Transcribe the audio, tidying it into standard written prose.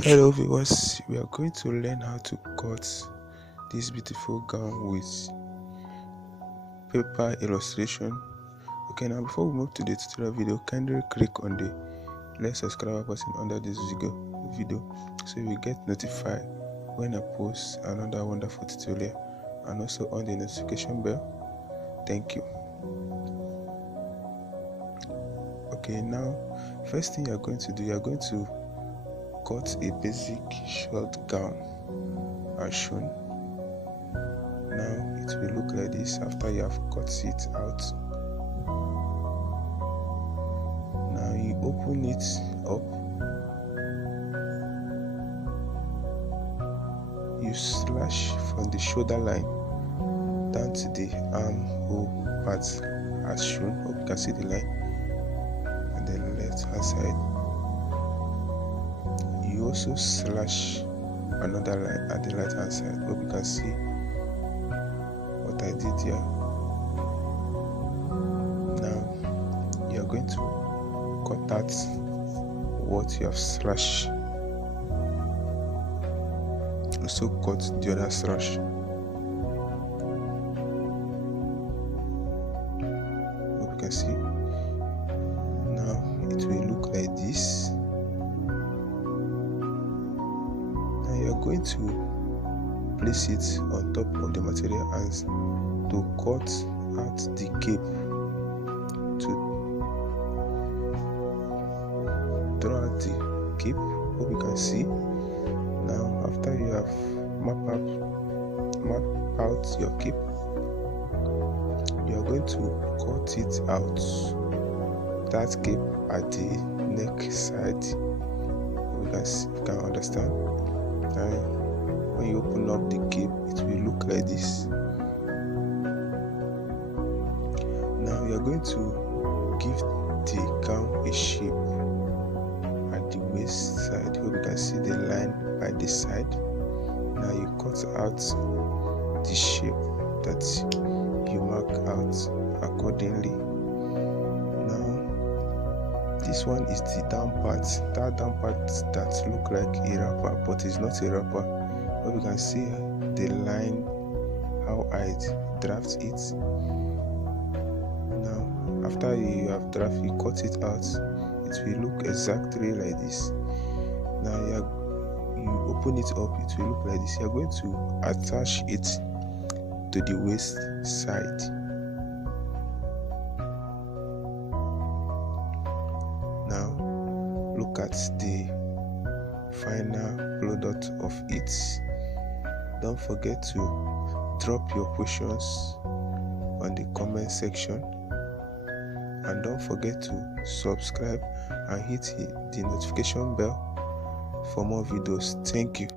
Hello viewers, we are going to learn how to cut this beautiful gown with paper illustration. Okay, now before we move to the tutorial video, kindly click on the red subscribe button under this video so you will get notified when I post another wonderful tutorial, and also on the notification bell. Thank you. Okay, now first thing you are going to do, you are going to cut a basic short gown as shown. Now it will look like this after you have cut it out. Now you open it up, you slash from the shoulder line down to the armhole part as shown. Hope you can see the line on the left hand side. You also slash another line at the right hand side. Hope you can see what I did here. Now you are going to cut out what you have slashed. Also cut the other slash. Hope you can see. Now it will look like this. You are going to place it on top of the material and to cut out the cape, to draw out the cape. Hope you can see. Now after you have mapped out your cape, you are going to cut it out, that cape at the neck side. You can understand. And when you open up the cape, it will look like this. Now you are going to give the gown a shape at the waist side. Hope you can see the line by the side. Now you cut out the shape that you mark out accordingly. Now this one is the down part, that down part that look like a wrapper but is not a wrapper. But you can see the line, how I draft it. Now after you have drafted, you cut it out, it will look exactly like this. Now you open it up, it will look like this. You are going to attach it to the waist side. Look at the final product of it. Don't forget to drop your questions on the comment section, and don't forget to subscribe and hit the notification bell for more videos. Thank you.